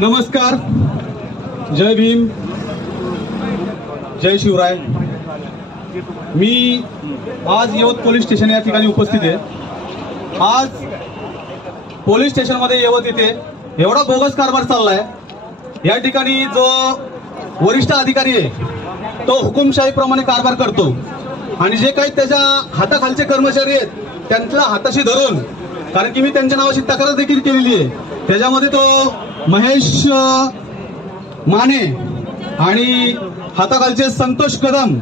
नमस्कार, जय भीम, जय शिवराय। मी आज यवत police station या ठिकाणी उपस्थित आहे। आज पोलीस स्टेशनमध्ये यवत इथे एवढा बोगस कारभार चाललाय। या ठिकाणी जो वरिष्ठ अधिकारी आहे तो हुकुमशाहीप्रमाणे कारभार करतो आणि जे काही त्याच्या हाताखालचे कर्मचारी आहेत त्यांच्या हाताशी धरून, कारण की मी त्यांच्या नावाची तक्रार देखील केलेली आहे, त्याच्यामध्ये तो महेश माने आणि हाताखालचे संतोष कदम,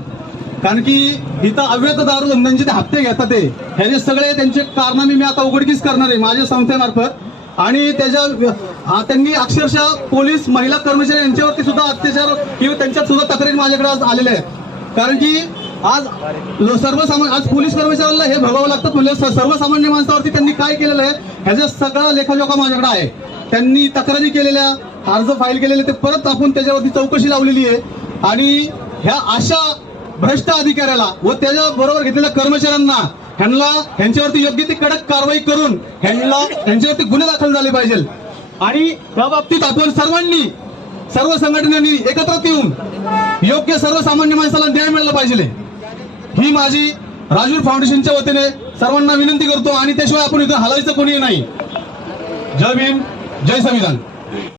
कारण की इथं अवैध दारू धंद्यांचे ते हप्ते घेतात हे सगळे त्यांचे कारनामे मी आता उघडकीस करणार आहे माझ्या संस्थेमार्फत। आणि त्यांनी अक्षरशः पोलीस महिला कर्मचारी यांच्यावरती सुद्धा अत्याचार किंवा त्यांच्यात सुद्धा तक्रारी माझ्याकडे आज आलेल्या आहेत। कारण की आज आज पोलीस कर्मचाऱ्यांना हे भोगावं लागतं म्हणजे सर्वसामान्य माणसावरती त्यांनी काय केलेलं आहे ह्याचा सगळा लेखाजोखा माझ्याकडे आहे। त्यांनी तक्रारी केलेल्या, अर्ज फाईल केलेले ते परत आपण त्याच्यावरती चौकशी लावलेली आहे आणि ह्या अशा भ्रष्ट अधिकाऱ्याला व त्याच्या बरोबर घेतलेल्या कर्मचाऱ्यांना ह्यांच्यावरती योग्य ती कडक कारवाई करून ह्यांच्यावरती गुन्हे दाखल झाले पाहिजे। आणि त्या बाबतीत आपण सर्वांनी, सर्व संघटनांनी एकत्रित येऊन योग्य सर्वसामान्य माणसाला न्याय मिळाला पाहिजे ही माझी राजवीर फाउंडेशनच्या वतीने सर्वांना विनंती करतो। आणि त्याशिवाय आपण इथं हलायचं कोणी नाही। जय भीम, जय संविधान।